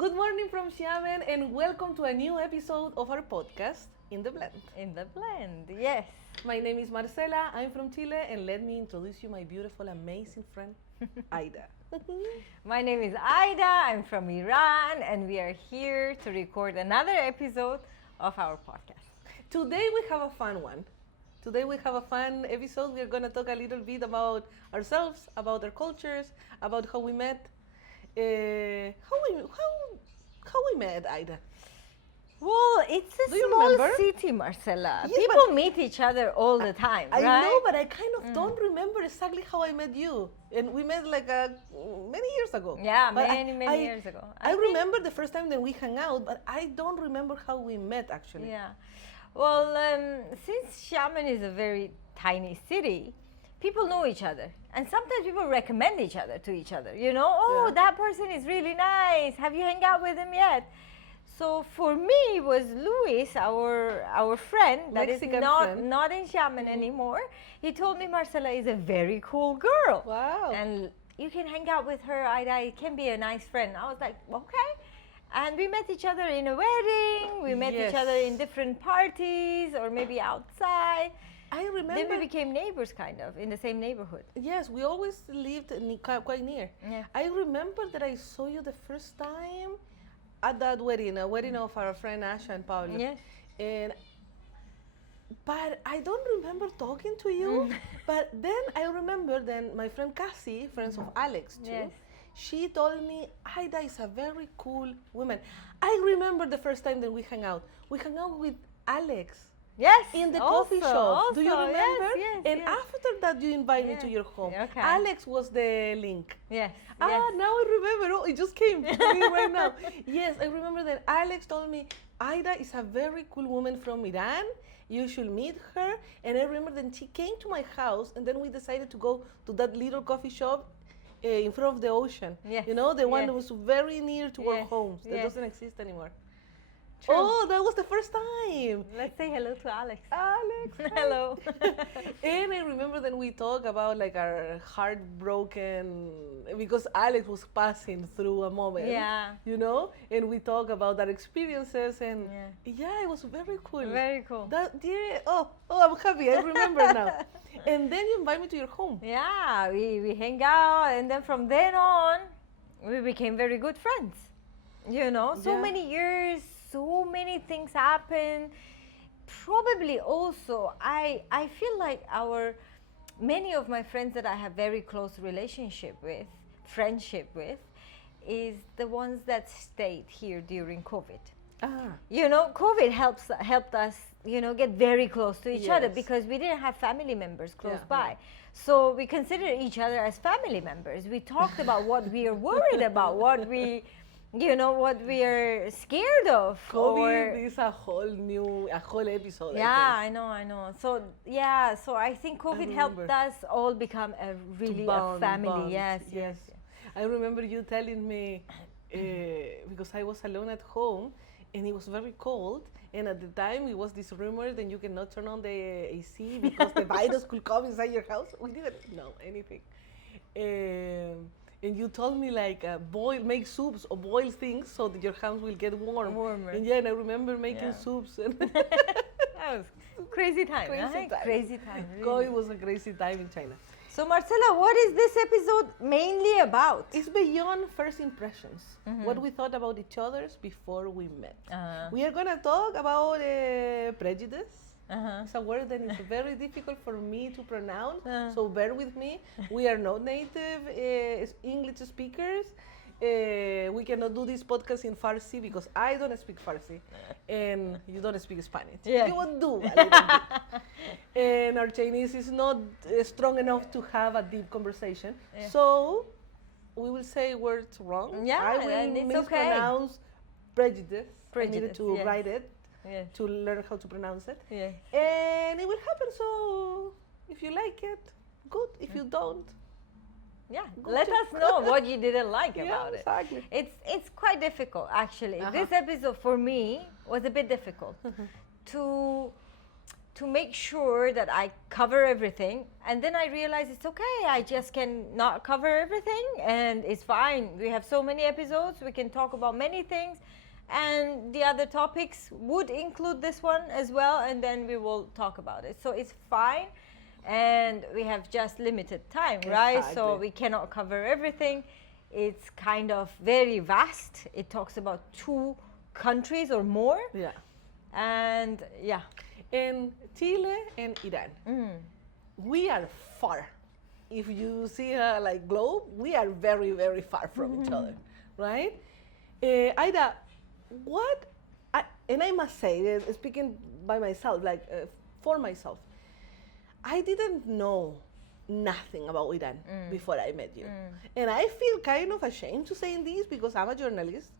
Good morning from Xiamen and welcome to a new episode of our podcast, In the Blend. In the blend, yes. My name is Marcela, I'm from Chile, and let me introduce you my beautiful, amazing friend, Aida. My name is Aida, I'm from Iran, and we are here to record another episode of our podcast. Today we have a fun one. Today we have a fun episode. We're going to talk a little bit about ourselves, about our cultures, about how we met. How we met, Aida? Well, it's a Do you small remember? city, Marcela. Yes, People but meet each other all the time, I right? know, but I kind of don't remember exactly how I met you. And we met like many years ago. Yeah, But many years ago. I think- remember the first time that we hung out, but I don't remember how we met actually. Yeah. Well, since Xiamen is a very tiny city, people know each other. And sometimes people recommend each other to each other. You know, oh, Yeah. that person is really nice. Have you hung out with him yet? So for me, it was Luis, our friend, that is Mexican not friend. not in Xiamen anymore. He told me Marcela is a very cool girl. Wow. And you can hang out with her, Ida. It can be a nice friend. I was like, okay. And we met each other in a wedding. We met each other in Yes. different parties or maybe outside. I remember. Then we became neighbors, kind of, in the same neighborhood. Yes, we always lived quite near. Yeah. I remember that I saw you the first time at that wedding, a wedding of our friend Asha and Pablo. Yes. And but I don't remember talking to you. But then I remember then my friend Cassie, friends of Alex too. Yes. She told me Aida is a very cool woman. I remember the first time that we hung out. We hung out with Alex Yes. in the also, coffee shop. Do you also, remember? Yes, and yes. after that, you invited me to Yes. your home. Okay. Alex was the link. Yes. Ah, yes. now I remember. Oh, it just came to me right now. Yes, I remember that Alex told me Aida is a very cool woman from Iran. You should meet her. And I remember then she came to my house, and then we decided to go to that little coffee shop in front of the ocean. Yes, You know, the one yes. that was very near to our Yes, homes. That yes. doesn't exist anymore. True. Oh, that was the first time. Let's say hello to Alex. Alex. Hello. And I remember that we talked about like our heartbroken because Alex was passing through a moment. Yeah. You know, and we talked about our experiences, and Yeah. it was very cool. Very cool. I'm happy. I remember now. And then you invite me to your home. Yeah, we hang out, and then from then on, we became very good friends. You know, so Yeah. many years, so many things happen. Probably also, I feel like many of my friends that I have very close friendship with, is the ones that stayed here during COVID. Ah, You know, COVID helped us, get very close to each other Yes. because we didn't have family members close Yeah, by. So we considered each other as family members. We talked about what we are worried about, what we are scared of. COVID is a whole episode. Yeah, I know. So I think COVID helped remember. us all become really a family. Yes. I remember you telling me because I was alone at home and it was very cold. And at the time, it was this rumor that you cannot turn on the AC because the virus could come inside your house. We didn't know anything. And you told me like make soups or boil things so that your house will get Warmer. And and I remember making Yeah. soups. And That was crazy time. Crazy time. Crazy time. God, Really. it was a crazy time in China. So Marcela, what is this episode mainly about? It's beyond first impressions. What we thought about each other before we met. We are gonna talk about prejudice. It's a word that is very difficult for me to pronounce, so bear with me. We are not native English speakers. We cannot do this podcast in Farsi because I don't speak Farsi and you don't speak Spanish. Yeah. You won't do a little bit. And our Chinese is not strong enough to have a deep conversation. Yeah. So we will say words wrong. Yeah, I will and it's okay. mispronounce prejudice. I needed Prejudice, to yes. write it Yeah. to learn how to pronounce it. Yeah. And it will happen. So if you like it, good. If you don't, Yeah. Go Let to- us know what you didn't like yeah, about it. exactly. It's quite difficult actually. Uh-huh. This episode for me was a bit difficult to to make sure that I cover everything. And then I realized it's okay. I just can not cover everything, and it's fine. We have so many episodes. We can talk about many things. And the other topics would include this one as well. And then we will talk about it. So it's fine. And we have just limited time, right? Exactly. So we cannot cover everything. It's kind of very vast. It talks about 2 countries or more. Yeah. And yeah. In Chile and Iran, we are far. If you see a like globe, we are very, very far from each other, right? Aida, and I must say, speaking by myself, like for myself, I didn't know nothing about Iran before I met you. And I feel kind of ashamed to say this because I'm a journalist.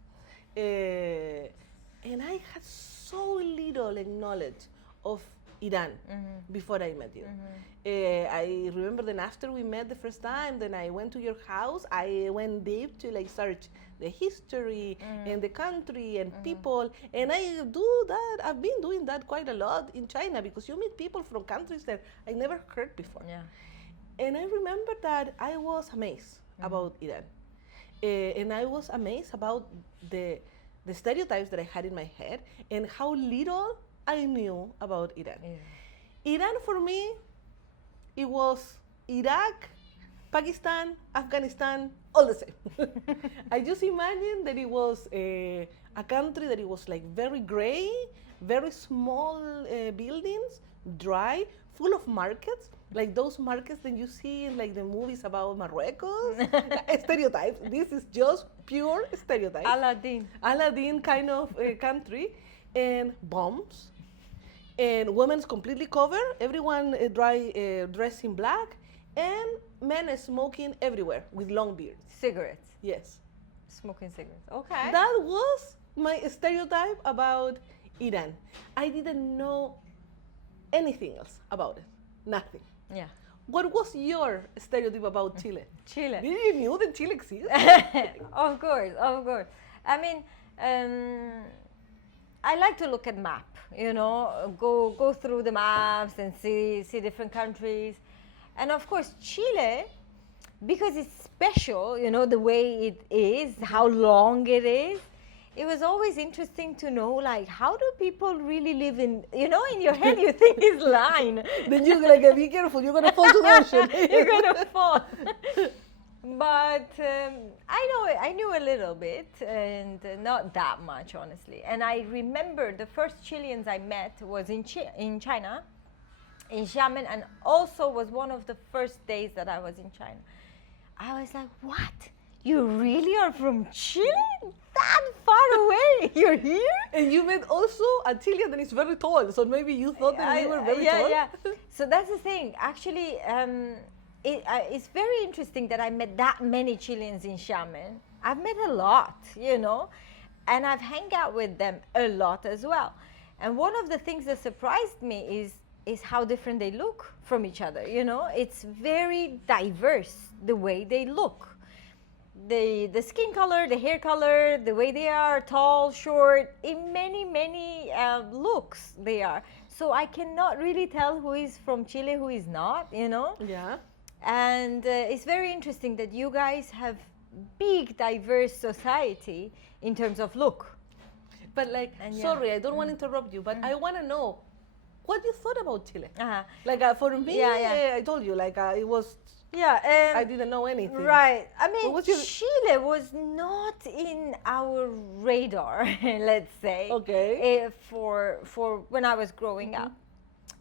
And I had so little knowledge of Iran before I met you. I remember then after we met the first time, then I went to your house. I went deep to like search the history and the country and people. And I do that. I've been doing that quite a lot in China because you meet people from countries that I never heard before. Yeah. And I remember that I was amazed about Iran. And I was amazed about the stereotypes that I had in my head and how little I knew about Iran. Yeah. Iran for me, it was Iraq, Pakistan, Afghanistan, all the same. I just imagine that it was a country that it was like very gray, very small buildings, dry, full of markets, like those markets that you see in like the movies about Morocco. Stereotypes. This is just pure stereotypes. Aladdin kind of country, and bombs, and women's completely covered. Everyone dressed in black, and men smoking everywhere with long beards. Cigarettes. Yes. Smoking cigarettes. Okay. That was my stereotype about Iran. I didn't know anything else about it. Nothing. Yeah. What was your stereotype about Chile? Chile. Did you know that Chile exists? Of course, of course. I mean, I like to look at map. You know, go through the maps and see different countries, and of course Chile, because it's special. You know, the way it is, how long it is. It was always interesting to know, like, how do people really live in, you know, in your head you think it's line. Then you're like, be careful, you're going to fall to the ocean. You're going to fall. But I knew a little bit, and not that much, honestly. And I remember the first Chileans I met was in China, in Xiamen, and also was one of the first days that I was in China. I was like, what? You really are from Chile? That far away? You're here? And you met also a Chilean that is very tall, so maybe you thought that we were very tall? Yeah. So that's the thing. Actually, it's very interesting that I met that many Chileans in Xiamen. I've met a lot, you know, and I've hung out with them a lot as well. And one of the things that surprised me is how different they look from each other, you know. It's very diverse, the way they look. The skin color, the hair color, the way they are, tall, short, in many looks they are. So I cannot really tell who is from Chile, who is not, you know. Yeah. And it's very interesting that you guys have big, diverse society in terms of look. But like, sorry, I don't want to interrupt you, but I want to know what you thought about Chile. Like for me, I told you, like it was. Yeah, I didn't know anything. Right. I mean, Chile was not in our radar, let's say. Okay. For when I was growing up,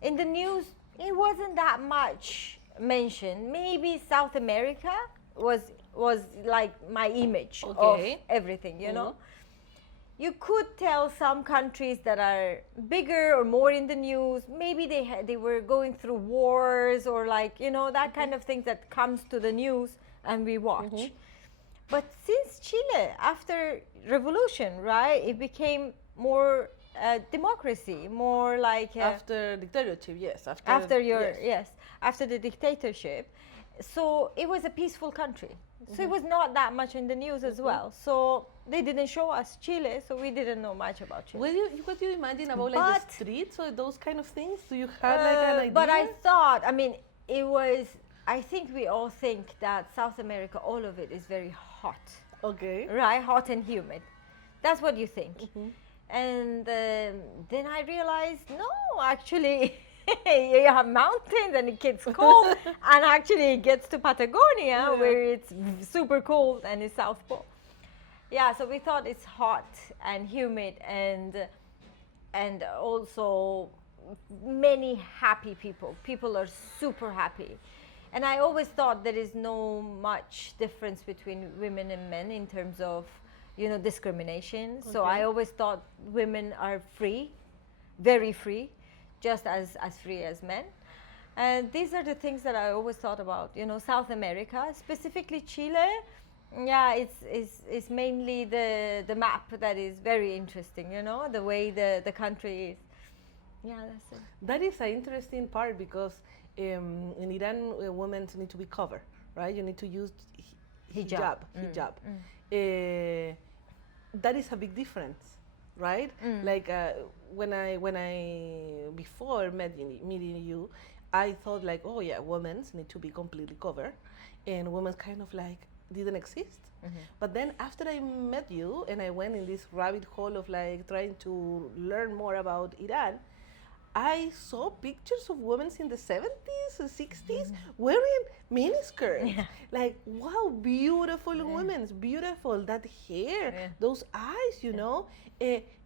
in the news, it wasn't that much mentioned. Maybe South America was like my image of everything, you know. You could tell some countries that are bigger or more in the news, maybe they were going through wars or like, you know, that kind of things that comes to the news and we watch. But since Chile, after revolution, right, it became more democracy, more like after dictatorship, yes. After the dictatorship. So it was a peaceful country. So it was not that much in the news as well. So they didn't show us Chile, so we didn't know much about Chile. What do you imagine about like the streets or those kind of things? Do you have like an idea? But I thought, I mean, it was, I think we all think that South America, all of it is very hot. Okay. Right? Hot and humid. That's what you think. And then I realized, no, actually, you have mountains and it gets cold. And actually it gets to Patagonia where it's super cold and it's South Pole. Yeah, so we thought it's hot and humid and also many happy people. People are super happy. And I always thought there is no much difference between women and men in terms of, you know, discrimination. Okay. So I always thought women are free, very free, just as free as men. And these are the things that I always thought about, you know, South America, specifically Chile. Yeah, it's mainly the map that is very interesting, you know, the way the country is. Yeah, that's it. That is an interesting part because in Iran, women need to be covered, right? You need to use hijab. That is a big difference, right? Like when I before meeting you, I thought like, oh yeah, women need to be completely covered, and women kind of like didn't exist. But then after I met you and I went in this rabbit hole of like trying to learn more about Iran, I saw pictures of women in the 70s and 60s wearing miniskirts. Like, wow, beautiful women, beautiful, that hair, those eyes, you know.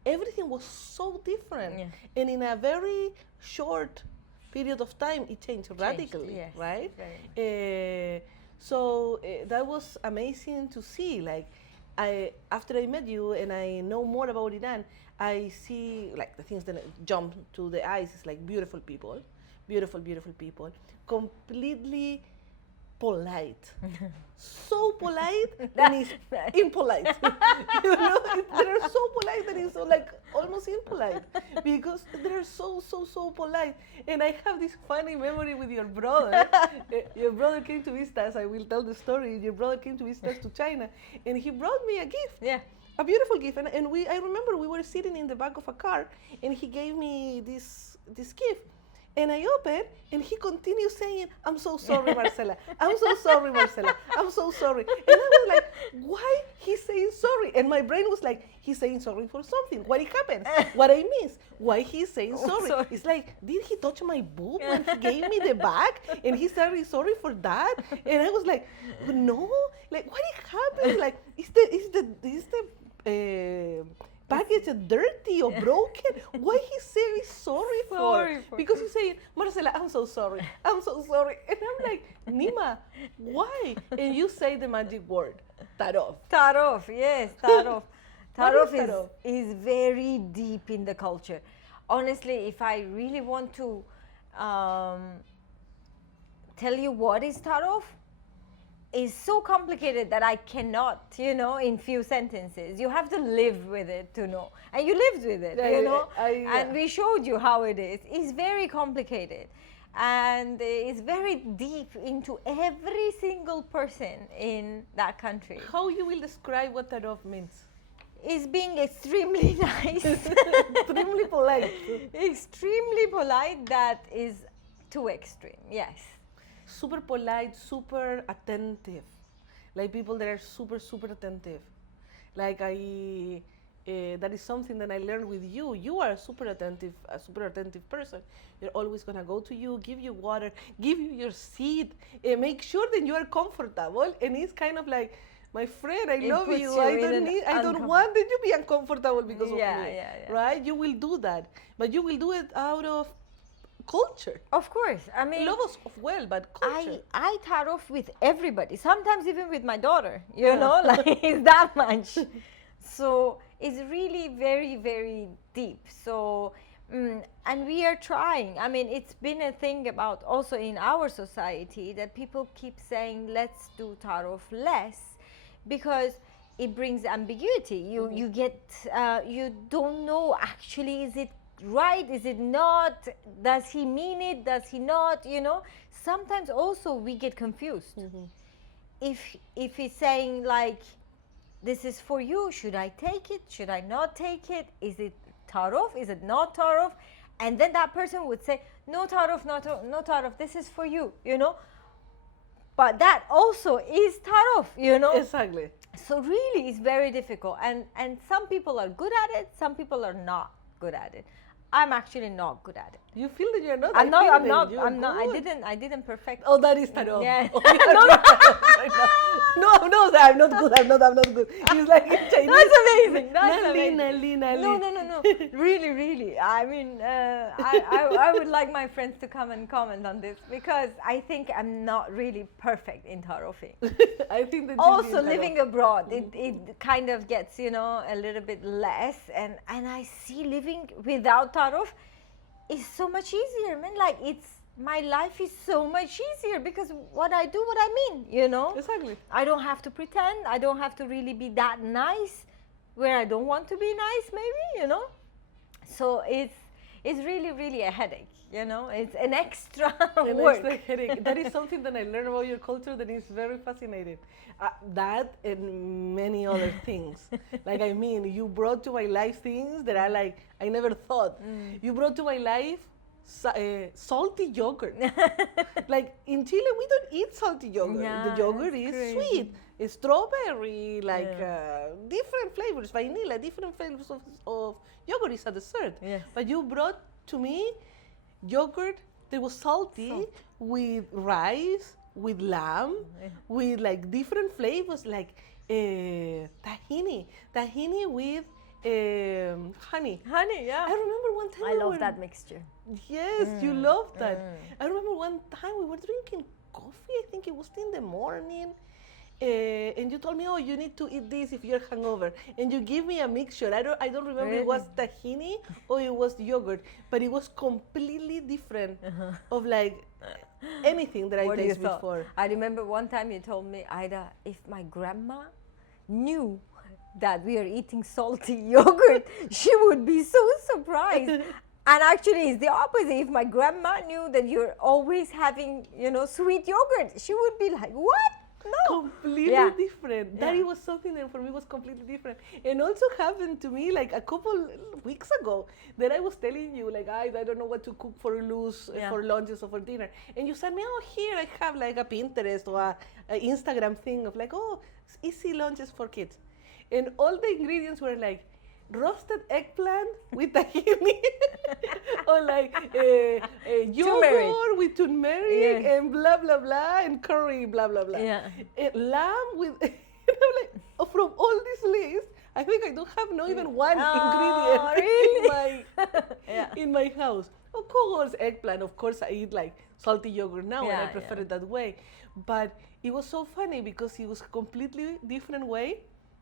Everything was so different. And in a very short period of time, it changed radically, right? So that was amazing to see. Like, after I met you and I know more about Iran, I see like the things that jump to the eyes is like beautiful people, beautiful people, completely polite, so polite that it's impolite. You know, they're so polite that it's so like almost impolite because they're so polite. And I have this funny memory with your brother. Your brother came to visit us. I will tell the story. Your brother came to visit us to China, and he brought me a gift. A beautiful gift, and I remember we were sitting in the back of a car, and he gave me this gift, and I opened, and he continued saying, "I'm so sorry, Marcela. I'm so sorry, Marcela. I'm so sorry." And I was like, "Why he's saying sorry?" And my brain was like, "He's saying sorry for something. What happened? What I missed? Why he's saying sorry?" It's like, did he touch my boob when he gave me the bag, and he said sorry for that? And I was like, "No, like what happened? Like is the package dirty or broken? Why he saying sorry for? Because he's saying, Marcela, I'm so sorry. I'm so sorry." And I'm like, Nima, why? And you say the magic word, tarov. Tarov, yes, tarov. Tarov is very deep in the culture. Honestly, if I really want to tell you what is tarov, is so complicated that I cannot, you know, in few sentences. You have to live with it to know. And you lived with it, you know. And we showed you how it is. It's very complicated. And it's very deep into every single person in that country. How you will describe what tarov means? Is being extremely nice. Extremely polite. Extremely polite, that is too extreme, yes. Super polite, super attentive, like people that are super attentive. Like that is something that I learned with you. You are a super attentive person. They're always gonna go to you, give you water, give you your seat, make sure that you are comfortable. And it's kind of like, my friend, I love you. I don't want that you be uncomfortable because of me. Right? You will do that, but you will do it out of culture. Of course. I mean, love us well, but culture. I tarov with everybody, sometimes even with my daughter, you know, like it's that much. So it's really very, very deep. So, and we are trying. I mean, it's been a thing about also in our society that people keep saying, let's do tarov less, because it brings ambiguity. You get, you don't know actually, is it right, is it not, does he mean it, does he not, you know. Sometimes also we get confused. if he's saying like, this is for you, should I take it, should I not take it, is it ta'aruf, is it not ta'aruf? And then that person would say, no ta'aruf, no ta'aruf, this is for you, you know. But that also is ta'aruf, you know. Exactly. So really it's very difficult, and some people are good at it, some people are not good at it. I'm actually not good at it. You feel that you're not? I'm not. I didn't perfect. Oh, that is ta'aruf. Yeah. Oh, no, I'm not good. I'm not good. It's like in Chinese. That's amazing. That's amazing. Nali. No. Really. I mean, I would like my friends to come and comment on this, because I think I'm not really perfect in ta'arufing. I think that also living abroad, it kind of gets, you know, a little bit less, and I see living without ta'aruf is so much easier, man. Like, my life is so much easier, because what I do, what I mean, you know. Exactly. I don't have to pretend. I don't have to really be that nice where I don't want to be nice, maybe, you know. So it's really a headache, you know. It's an extra work. Extra headache. That is something that I learned about your culture that is very fascinating. That and many other things. Like, I mean, you brought to my life things that I never thought. You brought to my life salty yogurt. Like, in Chile, we don't eat salty yogurt. Yeah, the yogurt is crazy. sweet. It's strawberry, different flavors, vanilla, different flavors of yogurt is a dessert. Yes. But you brought to me yogurt that was salty with rice, with lamb, with like different flavors, like tahini with honey. Honey, yeah. I remember one time I love that mixture. Yes, you love that. I remember one time we were drinking coffee. I think it was in the morning. And you told me, oh, you need to eat this if you're hungover. And you give me a mixture. I don't remember Really? It was tahini or it was yogurt, but it was completely different of like anything that I tasted before. I remember one time you told me, Ida, if my grandma knew that we are eating salty yogurt, she would be so surprised. And actually, it's the opposite. If my grandma knew that you're always having, you know, sweet yogurt, she would be like, what? No. Completely different. That it was something that for me was completely different. And also happened to me like a couple weeks ago that I was telling you, like, I don't know what to cook for Luz, for lunches or for dinner. And you said me, oh, here I have like a Pinterest or a Instagram thing of like, oh, easy lunches for kids. And all the ingredients were like roasted eggplant with tahini, or like yogurt with turmeric and blah blah blah, and curry blah blah blah. Yeah. Lamb with. And I'm like, oh, from all this list, I think I don't have not even one ingredient really? in my house. Of course, eggplant. Of course, I eat like salty yogurt now, and I prefer it that way. But it was so funny because it was a completely different way.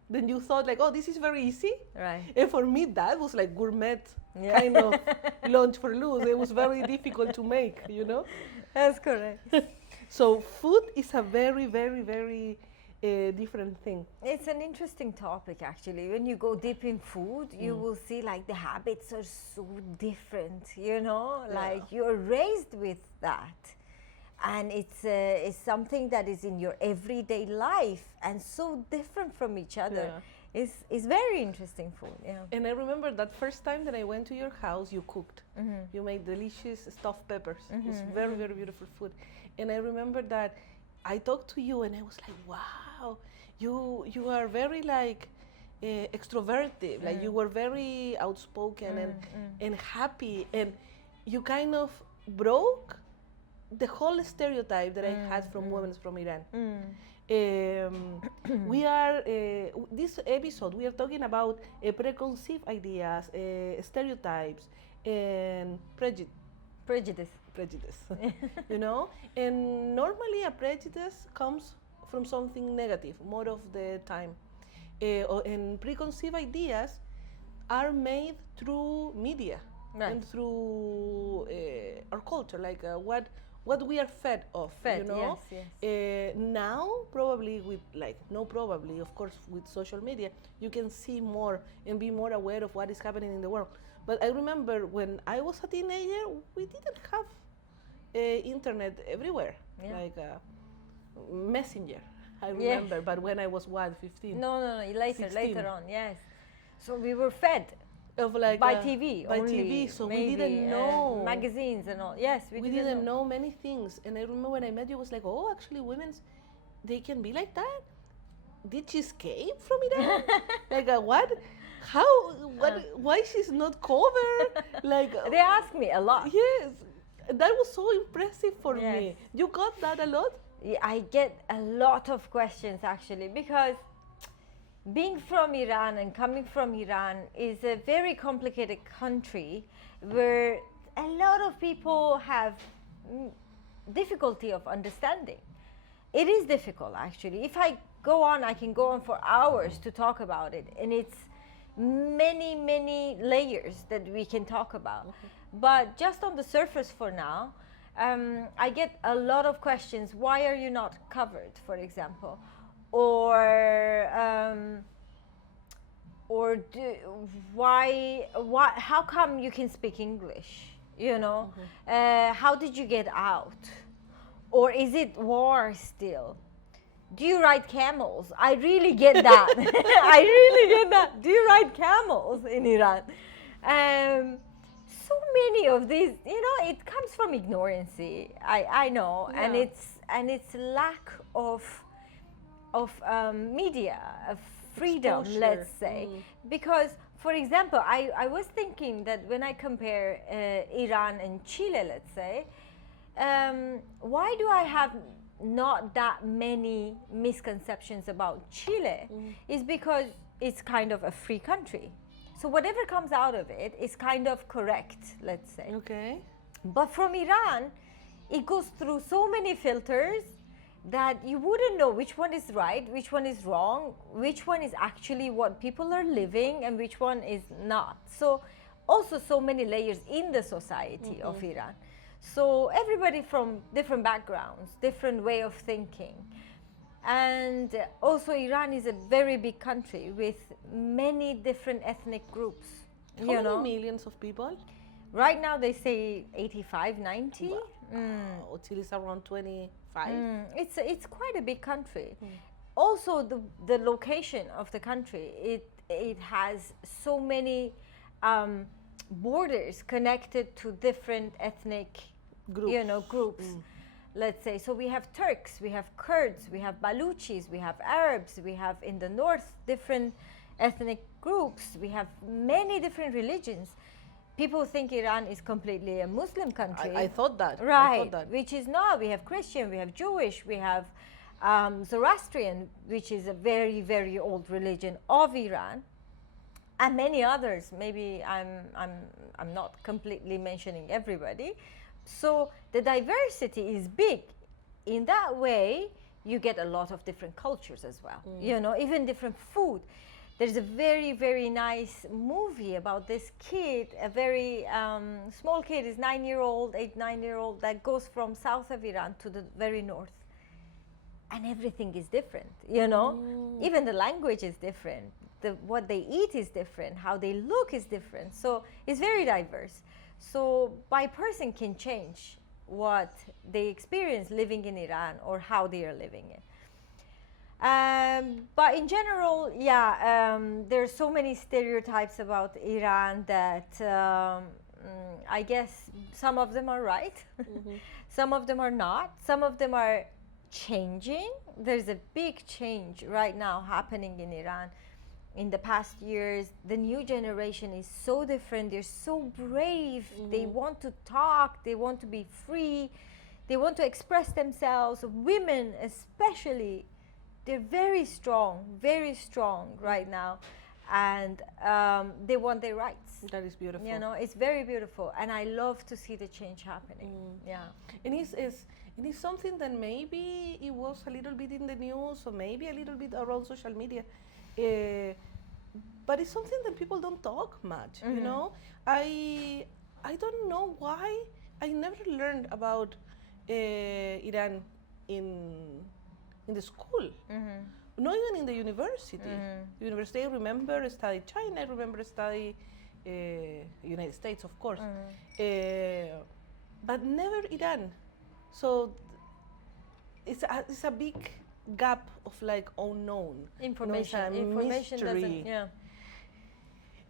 Then you thought like, oh, this is very easy. Right. And for me, that was like gourmet kind of lunch for Luz. It was very difficult to make, you know? That's correct. So food is a very, very, very different thing. It's an interesting topic, actually. When you go deep in food, you will see like the habits are so different, you know? Like you're raised with that. And it's something that is in your everyday life and so different from each other. It's very interesting food. Yeah. And I remember that first time that I went to your house, you cooked. You made delicious stuffed peppers. It's very, very beautiful food. And I remember that I talked to you and I was like, wow, you are very like extroverted. Like you were very outspoken and happy, and you kind of broke the whole stereotype that I had from women from Iran. We are, this episode, we are talking about preconceived ideas, stereotypes, and prejudice. You know? And normally a prejudice comes from something negative, more of the time. And preconceived ideas are made through media and through our culture, like what we are fed of, you know? Yes. Now, probably with of course, with social media, you can see more and be more aware of what is happening in the world. But I remember when I was a teenager, we didn't have internet everywhere, like Messenger. I remember, but when I was what, 15? No, later 16. later on, yes. So we were fed Of like by TV by only, TV, so we maybe, didn't know magazines and all. Yes, we didn't know many things. And I remember when I met you, I was like, oh, actually, women's, they can be like that. Did she escape from Iran? Like what? How? What? Why she's not covered? Like they ask me a lot. Yes, that was so impressive for Yes. me. You got that a lot. Yeah, I get a lot of questions actually, because being from Iran and coming from Iran is a very complicated country where a lot of people have difficulty of understanding. It is difficult actually. If I go on, I can go on for hours to talk about it, and it's many layers that we can talk about. But just on the surface for now, I get a lot of questions. Why are you not covered, for example? Or how come you can speak English? You know, how did you get out? Or is it war still? Do you ride camels? I really get that. I really get that. Do you ride camels in Iran? So many of these, you know, it comes from ignorancy. I know, Yeah. and it's lack of media, of freedom, Exposure. let's say. Because, for example, I was thinking that when I compare Iran and Chile, let's say, why do I have not that many misconceptions about Chile? Is because it's kind of a free country. So whatever comes out of it is kind of correct, let's say. Okay. But from Iran, it goes through so many filters that you wouldn't know which one is right, which one is wrong, which one is actually what people are living and which one is not. So also so many layers in the society of Iran. So everybody from different backgrounds, different way of thinking. And also Iran is a very big country with many different ethnic groups. How many millions of people? Right now they say 85, 90. Wow. Chile is around 25. It's quite a big country. Also the location of the country, it has so many borders connected to different ethnic groups. Let's say, so we have Turks, we have Kurds, we have Baluchis, we have Arabs, we have in the north different ethnic groups, we have many different religions. People think Iran is completely a Muslim country. I thought that. Right, I thought that. which is not. We have Christian, we have Jewish, we have Zoroastrian, which is a very old religion of Iran, and many others. Maybe I'm not completely mentioning everybody. So the diversity is big. In that way, you get a lot of different cultures as well. You know, even different food. There's a very nice movie about this kid, a very small kid, is 9-year-old, 9-year-old, that goes from south of Iran to the very north. And everything is different, you know? Even the language is different. What they eat is different. How they look is different. So it's very diverse. So by person can change what they experience living in Iran or how they are living it. But in general, there are so many stereotypes about Iran that I guess some of them are right, some of them are not, some of them are changing. There's a big change right now happening in Iran. In the past years, the new generation is so different. They're so brave. They want to talk. They want to be free. They want to express themselves. Women especially, they're very strong right now. And they want their rights. That is beautiful. You know, it's very beautiful. And I love to see the change happening. Yeah. And it's something that maybe it was a little bit in the news or maybe a little bit around social media. But it's something that people don't talk much, you know. I don't know why I never learned about Iran in the school, not even in the university. University, I remember study China, I remember study United States, of course, but never Iran. So it's a big gap of like unknown information. Information doesn't. Yeah.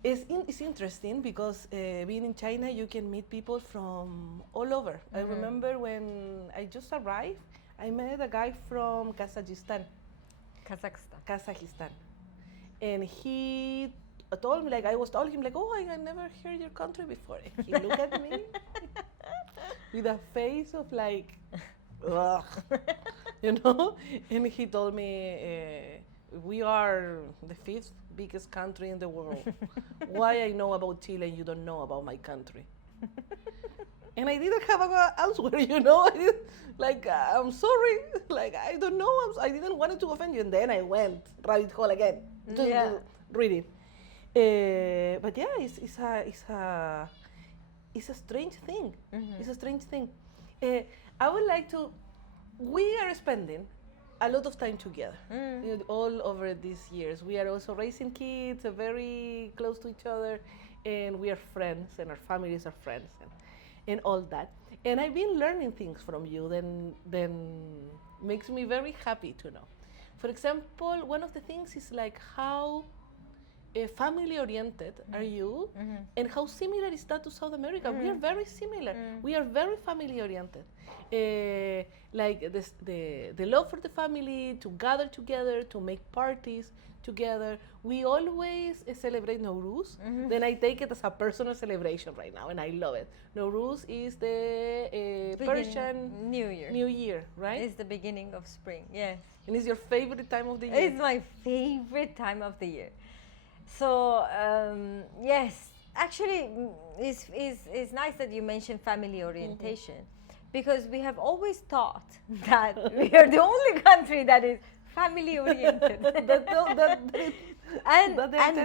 It's interesting because being in China, you can meet people from all over. I remember when I just arrived, I met a guy from Kazakhstan. And he told me, like, I was telling him, like, oh, I had never heard your country before. And he looked at me with a face of like, ugh, you know? And he told me, we are the 5th biggest country in the world. Why I know about Chile and you don't know about my country? And I didn't have an answer, you know? I'm sorry, like, I don't know, I didn't want to offend you. And then I went rabbit hole again, to read it. But yeah, it's a strange thing. It's a strange thing. I would like to, we are spending a lot of time together, all over these years. We are also raising kids, very close to each other, and we are friends, and our families are friends, and all that. And I've been learning things from you, then makes me very happy to know. For example, one of the things is like how family oriented are you, and how similar is that to South America? We are very similar. We are very family oriented. Like the love for the family, to gather together, to make parties together. We always celebrate Nowruz. Then I take it as a personal celebration right now, and I love it. Nowruz is the Persian New Year. New Year, right? It's the beginning of spring, yes. And it's your favorite time of the year? It's my favorite time of the year. So, yes, actually, it's nice that you mentioned family orientation, because we have always thought that we are the only country that is family oriented. And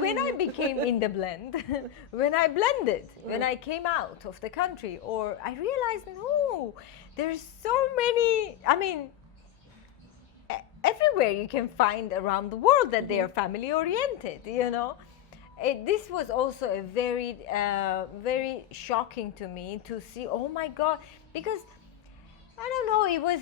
when I became in the blend, when I blended, when I came out of the country, or I realized, no, there's so many, I mean, everywhere you can find around the world that they are family oriented, you know. This was also a very, very shocking to me to see, oh my God, because I don't know, it was,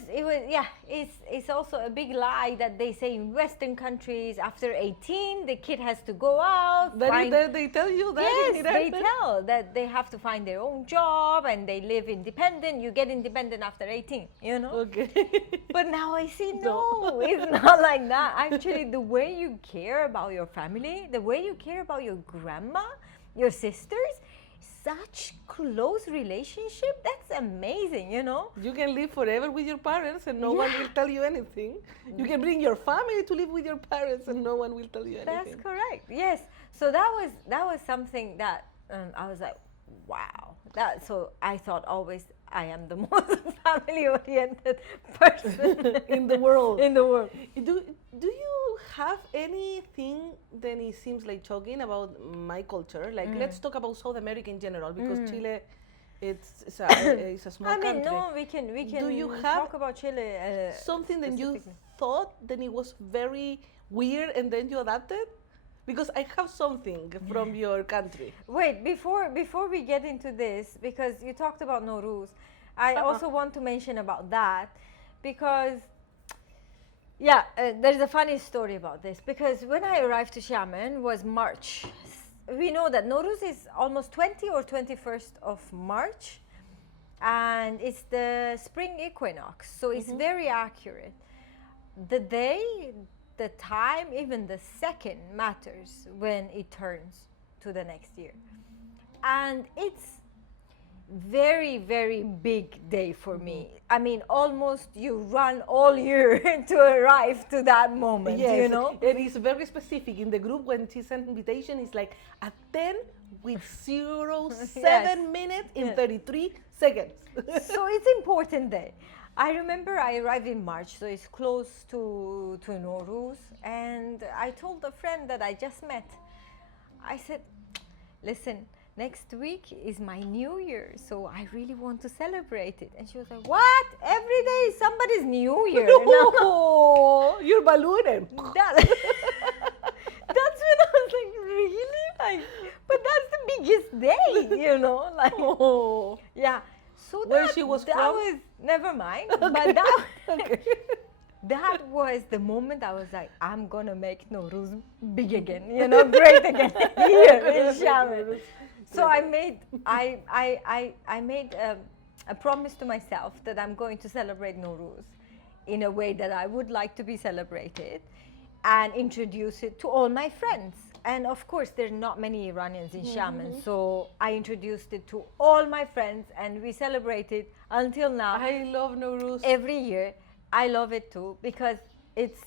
yeah, it's also a big lie that they say in Western countries after 18 the kid has to go out. They tell you that? Yes, they tell that they have to find their own job and they live independent. You get independent after 18, you know? Okay. But now I see, no, it's not like that. Actually, the way you care about your family, the way you care about your grandma, your sisters, such close relationship, that's amazing, you know. You can live forever with your parents and no one will tell you anything. You can bring your family to live with your parents and no one will tell you anything. That's correct, yes. So that was something that I was like, wow. So I thought always I am the most family oriented person in the world. In the world. Do you have anything that it seems like talking about my culture? Like, let's talk about South America in general, because Chile, it's a small country. I mean, no, we can Do you talk about Chile. Something that you thought that it was very weird and then you adapted? Because I have something from your country. Wait, before we get into this, because you talked about Nowruz, I also want to mention about that, because there's a funny story about this, because when I arrived to Xiamen was March. We know that Nowruz is almost 20 or 21st of March, and it's the spring equinox, so it's very accurate. The day, the time, even the second matters when it turns to the next year. And it's very, very big day for me. I mean, almost you run all year to arrive to that moment, you know? It is very specific. In the group, when she sent invitation, it's like at 10 with 07 minutes in 33 seconds. So it's important day. I remember I arrived in March, so it's close to Nowruz, and I told a friend that I just met. I said, listen, next week is my New Year, so I really want to celebrate it. And she was like, what? Every day is somebody's New Year. No, you're ballooning. That's when I was like, really? Like, but that's the biggest day, you know? Like, yeah. So where she was from? Was, never mind. Okay. But that was the moment I was like, I'm gonna make Nowruz big again, you know, great again here in Xiamen. So I made a promise to myself that I'm going to celebrate Nowruz in a way that I would like to be celebrated, and introduce it to all my friends. And of course, there are not many Iranians in Xiamen, so I introduced it to all my friends, and we celebrated until now. I love Nowruz. Every year, I love it too, because it's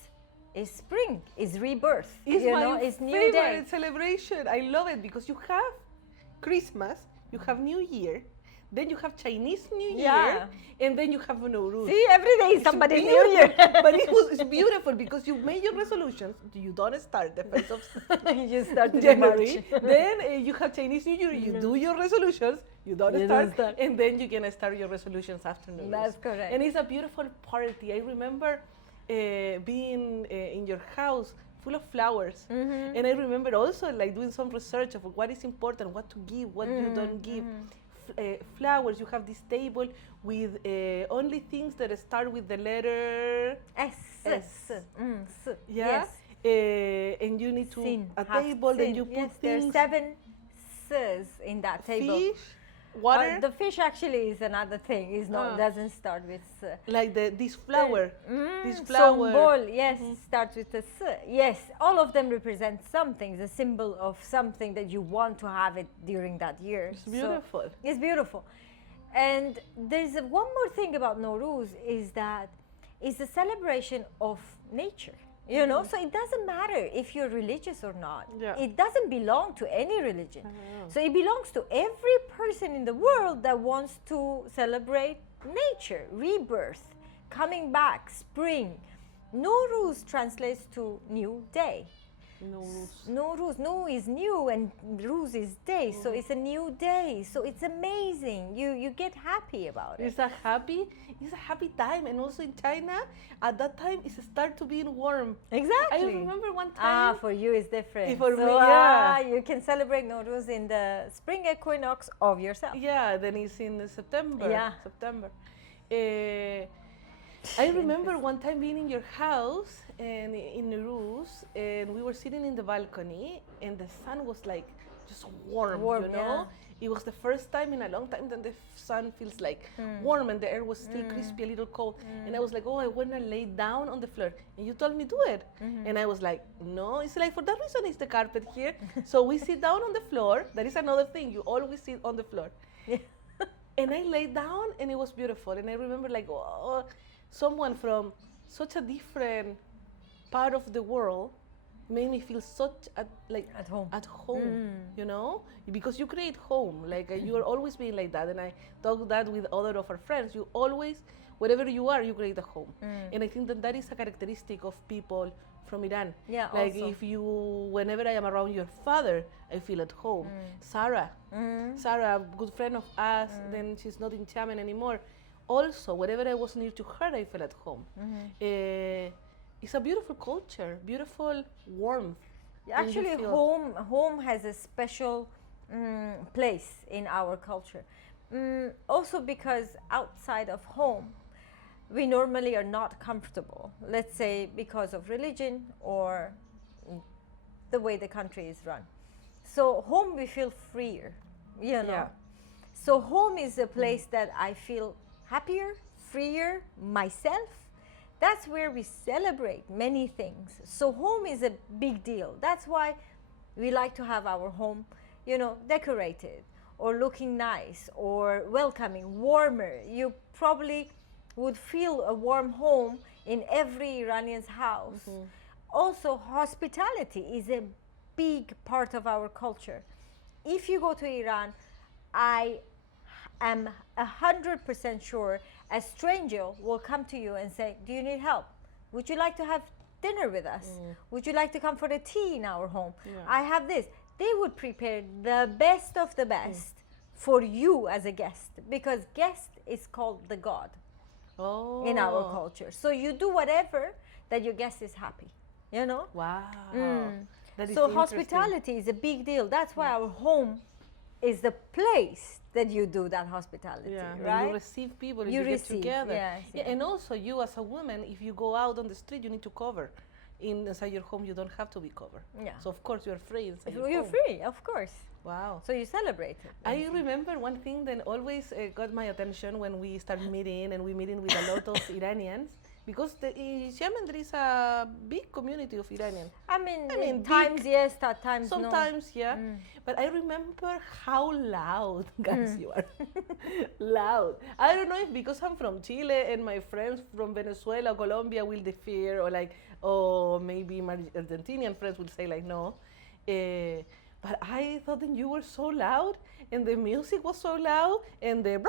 spring, it's rebirth. It's you my know, it's new favorite day. celebration. I love it because you have Christmas, you have New Year, then you have Chinese New Year, and then you have Nowruz. See, every day is somebody's New Year. But it's beautiful because you made your resolutions. You don't start the 1st of You start in January. March. Then you have Chinese New Year. You do your resolutions. You don't start. And then you can start your resolutions after Nowruz. That's correct. And it's a beautiful party. I remember being in your house full of flowers. And I remember also like doing some research of what is important, what to give, what you don't give. Flowers. You have this table with only things that start with the letter S. Yeah. Yes. And you need to Sin. a table. Then you put There's things. 7 S's in that table. Fish, water. The fish actually is another thing. It's not doesn't start with S. Like this flower. This flower. Sombol, yes, starts with a S. Yes, all of them represent something, the symbol of something that you want to have it during that year. It's beautiful. So it's beautiful. And there's one more thing about Nowruz, is that it's a celebration of nature. You know, so it doesn't matter if you're religious or not. Yeah. It doesn't belong to any religion. So it belongs to every person in the world that wants to celebrate nature, rebirth, coming back, spring. Nowruz translates to new day. Nowruz. No is new and Ruz is day. So it's a new day. So it's amazing. You get happy about it. It's a happy time. And also in China, at that time, it starts to be warm. Exactly. I remember one time. For you it's different. For so, me, yeah. You can celebrate Nowruz in the spring equinox of yourself. Yeah, then it's in September. Yeah. September. I remember one time being in your house and in Nowruz, and we were sitting in the balcony, and the sun was like just warm, you know? Yeah. It was the first time in a long time that the sun feels like warm, and the air was still crispy, a little cold. And I was like, oh, I want to lay down on the floor. And you told me do it. And I was like, no. It's like, for that reason is the carpet here. So we sit down on the floor. That is another thing. You always sit on the floor. Yeah. And I lay down, and it was beautiful. And I remember like, oh, someone from such a different part of the world made me feel at home, you know, because you create home, like you are always being like that. And I talk that with other of our friends. You always, wherever you are, you create a home. And I think that is a characteristic of people from Iran. Yeah, like also. Whenever I am around your father, I feel at home. Sarah, a good friend of us, then she's not in Xiamen anymore. Also, whenever I was near to her, I felt at home. It's a beautiful culture, beautiful warmth. Actually, home has a special place in our culture. Also because outside of home, we normally are not comfortable. Let's say because of religion or the way the country is run. So home, we feel freer, you know. Yeah. So home is a place that I feel happier, freer, myself. That's where we celebrate many things. So home is a big deal. That's why we like to have our home, you know, decorated or looking nice or welcoming, warmer. You probably would feel a warm home in every Iranian's house. Also, hospitality is a big part of our culture. If you go to Iran, I am 100% sure a stranger will come to you and say, do you need help? Would you like to have dinner with us? Would you like to come for the tea in our home? I have this. They would prepare the best of the best for you as a guest, because guest is called the god in our culture. So you do whatever that your guest is happy, you know? Wow. That is so hospitality is a big deal. That's why our home is the place that you do that hospitality, right? You receive people and you get together. Yes, and also you as a woman, if you go out on the street, you need to cover. Inside your home, you don't have to be covered. Yeah. So of course you're free inside your You're home. free, of course. Wow. So you celebrate it. I remember one thing that always got my attention when we started meeting, and we meeting with a lot of Iranians, because in Yemen there is a big community of Iranians. I mean times yes, at times sometimes no. yeah. But I remember how loud, guys, you are. Loud. I don't know if because I'm from Chile and my friends from Venezuela, Colombia will differ, or like, or maybe my Argentinian friends will say like no. But I thought that you were so loud, and the music was so loud, and the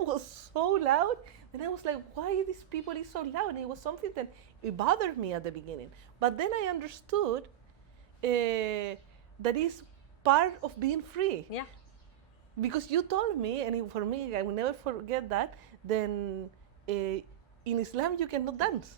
was so loud. And I was like, why these people is so loud? And it was something that it bothered me at the beginning. But then I understood that is part of being free. Yeah. Because you told me, and for me, I will never forget that, then in Islam you cannot dance.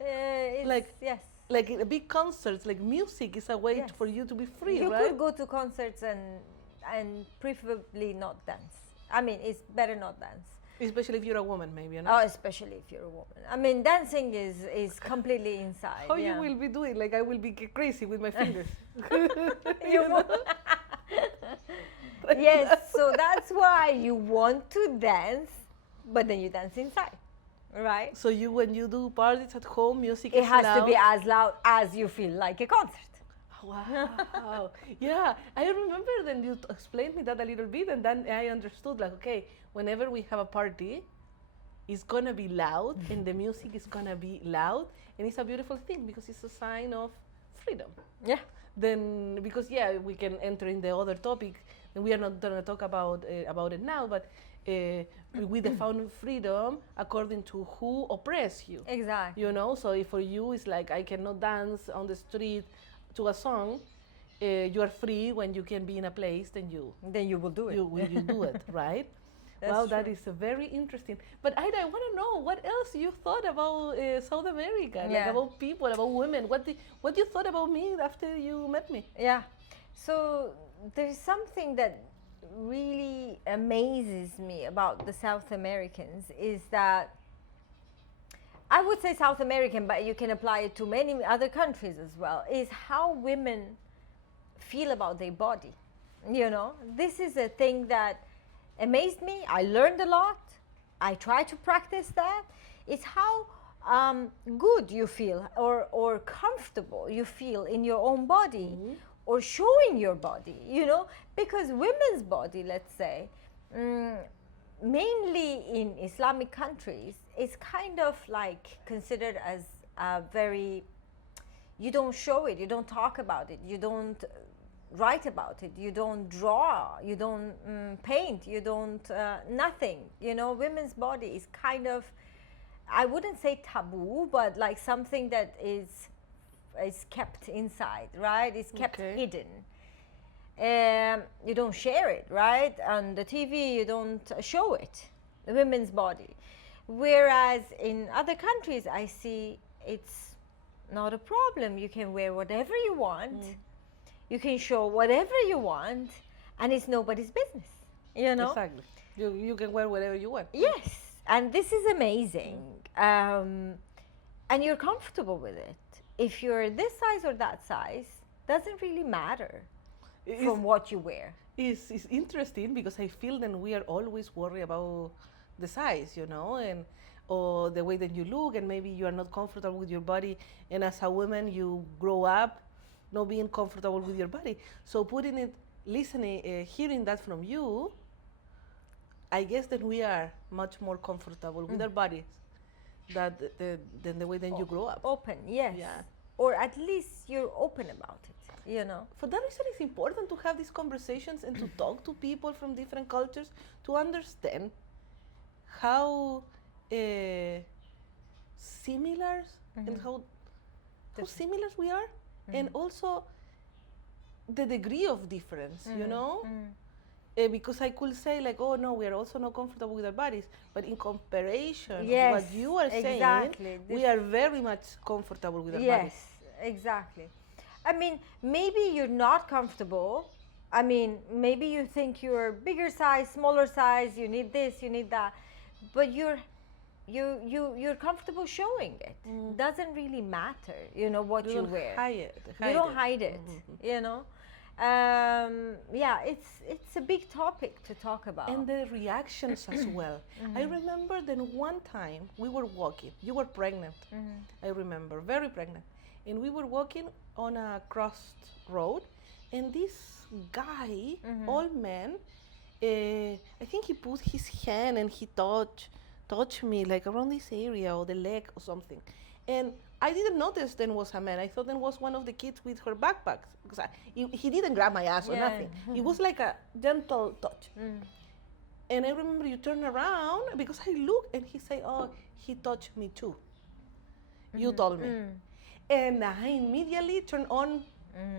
Yes. Like in big concerts, like music is a way for you to be free, you right? could go to concerts and preferably not dance. I mean, it's better not dance. Especially if you're a woman, maybe, you know? Oh, especially if you're a woman. I mean, dancing is completely inside. How you will be doing? Like I will be crazy with my fingers. Yes, so that's why you want to dance, but then you dance inside. Right. So when you do parties at home, music it is has loud. to be as loud as you feel like a concert. Wow. Yeah, I remember then you explained me that a little bit, and then I understood like, okay, whenever we have a party, it's gonna be loud, and the music is gonna be loud, and it's a beautiful thing because it's a sign of freedom. Yeah. Then because we can enter in the other topic, and we are not gonna talk about it now, but. We define freedom according to who oppress you. Exactly. You know, so if for you it's like I cannot dance on the street to a song, you are free when you can be in a place, then you will do it. You do it, right? That's well, true. that is very interesting. But I want to know what else you thought about South America, like about people, about women. What you thought about me after you met me? Yeah. So there's something that really amazes me about the South Americans is that I would say South American, but you can apply it to many other countries as well, is how women feel about their body. You know, this is a thing that amazed me. I learned a lot. I try to practice that. It's how good you feel or comfortable you feel in your own body. Mm-hmm. Or showing your body, you know, because women's body, let's say, mainly in Islamic countries, is kind of like considered as very, you don't show it, you don't talk about it, you don't write about it, you don't draw, you don't paint, you don't, nothing, you know, women's body is kind of, I wouldn't say taboo, but like something that is kept inside, right? It's kept hidden. You don't share it, right? On the TV, you don't show it, the women's body. Whereas in other countries, I see it's not a problem. You can wear whatever you want. You can show whatever you want, and it's nobody's business, you know? Exactly. You can wear whatever you want. Yes, and this is amazing. And you're comfortable with it. If you're this size or that size, doesn't really matter from what you wear. It's interesting because I feel that we are always worried about the size, you know, or the way that you look, and maybe you are not comfortable with your body. And as a woman, you grow up not being comfortable with your body. So hearing that from you, I guess that we are much more comfortable with our bodies. Than the way that you grow up. Open, yes. Yeah. Or at least you're open about it, you know. For that reason, it's important to have these conversations and to talk to people from different cultures to understand how similar and how similar we are, and also the degree of difference, you know. Because I could say like, oh no, we are also not comfortable with our bodies, but in comparison of what you are saying, we are very much comfortable with our bodies. Yes, exactly. I mean, maybe you're not comfortable I mean, maybe you think you're bigger size, smaller size, you need this, you need that, but you're comfortable showing it. Doesn't really matter, you know, what you wear. You don't hide it, you know. Yeah, it's a big topic to talk about. And the reactions as well. I remember then one time we were walking. You were pregnant. I remember, very pregnant. And we were walking on a crossed road, and this guy, old man, I think he put his hand and he touched me like around this area or the leg or something. And I didn't notice then was a man. I thought then was one of the kids with her backpacks. Because he didn't grab my ass or nothing. It was like a gentle touch. And I remember you turn around because I looked and he said, oh, he touched me too. You told me. And I immediately turned on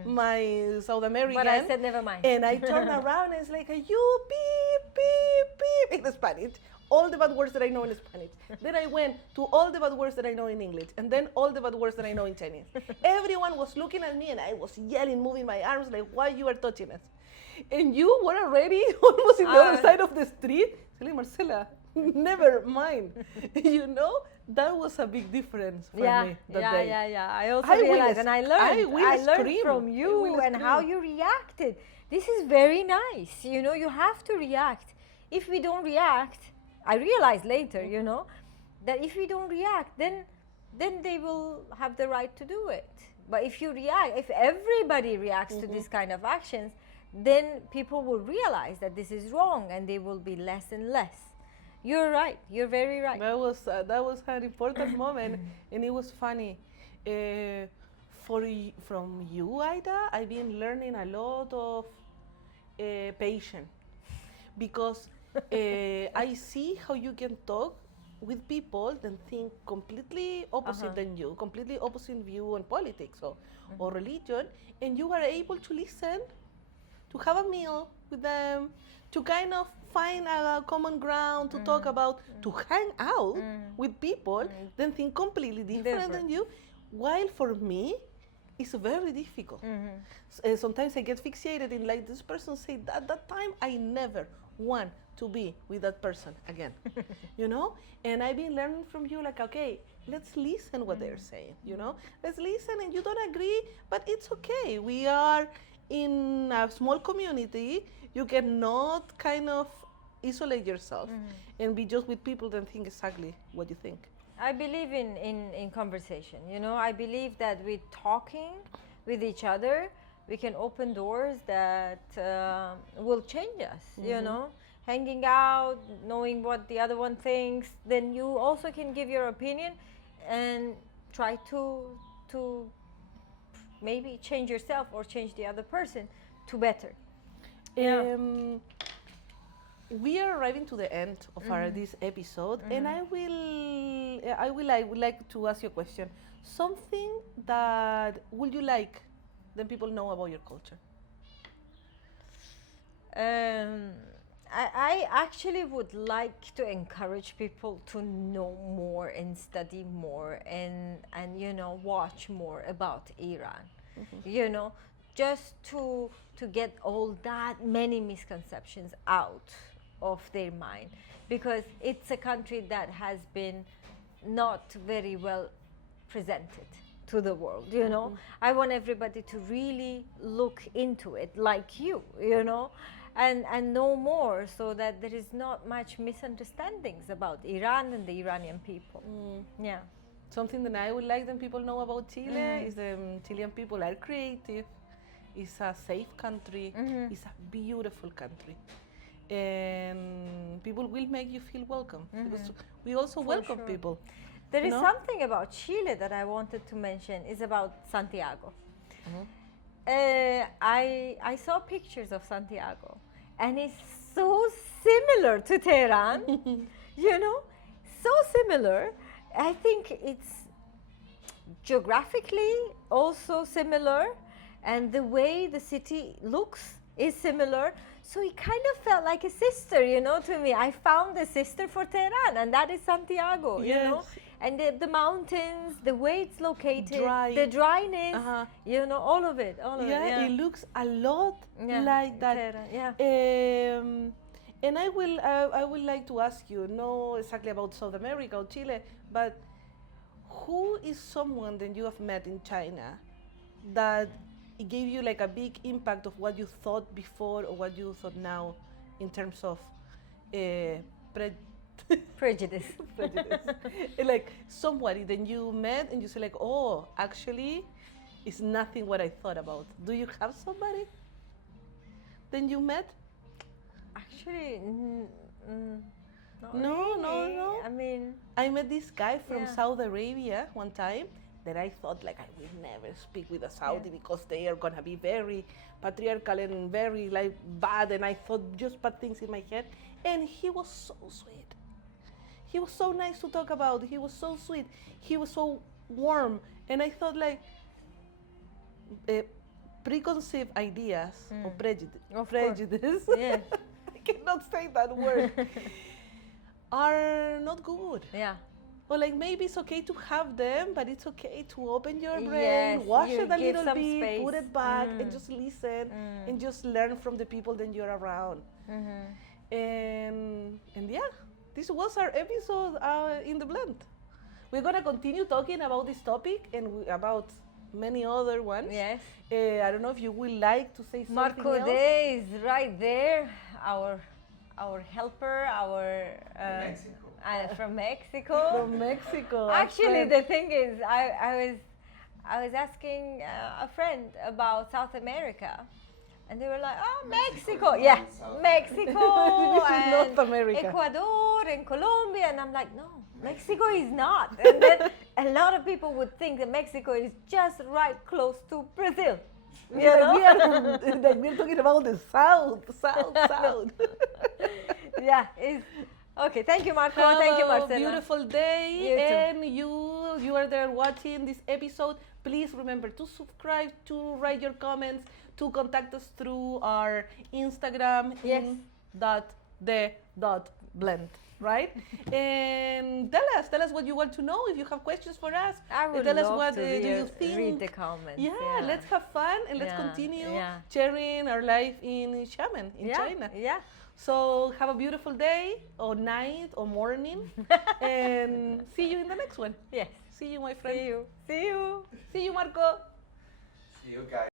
my South American. But I said, never mind. And I turned around and it's like, you beep, beep, beep, in Spanish. All the bad words that I know in Spanish. Then I went to all the bad words that I know in English. And then all the bad words that I know in Chinese. Everyone was looking at me and I was yelling, moving my arms like, why you are touching us? And you were already almost in the other side of the street. Like, Marcela, never mind. You know, that was a big difference for me that day. Yeah. I also realized, and I learned from you and how you reacted. This is very nice. You know, you have to react. If we don't react, I realized later, you know, that if we don't react, then they will have the right to do it. But if you react, if everybody reacts to this kind of actions, then people will realize that this is wrong and they will be less and less. You're right. You're very right. That was an important moment, and it was funny. From you, Aida, I've been learning a lot of patience, because I see how you can talk with people that think completely opposite than you, completely opposite view on politics or religion, and you are able to listen, to have a meal with them, to kind of find a common ground to talk about, to hang out with people that think completely different than you. While for me, it's very difficult. Sometimes I get fixated in like this person said at that time, I never want to be with that person again, you know? And I've been learning from you like, okay, let's listen what they're saying, you know? Let's listen, and you don't agree, but it's okay. We are in a small community. You cannot kind of isolate yourself and be just with people that think exactly what you think. I believe in conversation, you know. I believe that with talking with each other, we can open doors that will change us, you know. Hanging out, knowing what the other one thinks, then you also can give your opinion and try to maybe change yourself or change the other person to better. We are arriving to the end of this episode, and I would like to ask you a question. Something that would you like that people know about your culture? I actually would like to encourage people to know more and study more and you know, watch more about Iran. You know, just to get all that many misconceptions out of their mind, because it's a country that has been not very well presented to the world, you know. I want everybody to really look into it like you know, and know more, so that there is not much misunderstandings about Iran and the Iranian people. Yeah. Something that I would like them people know about Chile is the Chilean people are creative. It's a safe country. It's a beautiful country. And people will make you feel welcome, because we also welcome people. There is something about Chile that I wanted to mention, is about Santiago. I saw pictures of Santiago, and it's so similar to Tehran, you know, so similar. I think it's geographically also similar, and the way the city looks is similar. So it kind of felt like a sister, you know, to me. I found a sister for Tehran, and that is Santiago, you know. and the mountains, the way it's located, Dry. the dryness, you know, all of it. It looks a lot like that. And I will like to ask you, not exactly about South America or Chile, but who is someone that you have met in China that it gave you like a big impact of what you thought before or what you thought now in terms of prejudice? Like somebody that you met and you say like, oh, actually, it's nothing what I thought about. Do you have somebody that you met? Actually, not No. really. I mean, I met this guy from Saudi Arabia one time that I thought like I will never speak with a Saudi because they are gonna be very patriarchal and very like bad, and I thought just bad things in my head. And he was so sweet. He was so nice to talk about. He was so sweet. He was so warm, and I thought like preconceived ideas or prejudice. Yeah. I cannot say that word. Are not good. Yeah. Or like maybe it's okay to have them, but it's okay to open your brain, wash it a little bit, space. put it back, and just listen and just learn from the people that you're around. And yeah, this was our episode in the blend. We're gonna continue talking about this topic and about many other ones. Yes. I don't know if you would like to say something Marco else. Day is right there, our helper, our from Mexico. From Mexico. Actually, the thing is, I was asking a friend about South America, and they were like, "Oh, Mexico, yeah, Mexico, This is and North America. Ecuador, and Colombia," and I'm like, "No, Mexico is not." And then a lot of people would think that Mexico is just right close to Brazil. We're talking about the south. Yeah, it's okay. Thank you, Marco. Thank you, Marcela. Beautiful day, You too. and you are there watching this episode. Please remember to subscribe, to write your comments, to contact us through our Instagram @the.blend. Right? And tell us what you want to know. If you have questions for us, I would tell us love what to do you think. read the comments. Yeah, let's have fun and let's continue sharing our life in Xiamen, in China. Yeah. So have a beautiful day or night or morning, and see you in the next one. Yes. See you, my friend. See you. See you, Marco. See you guys.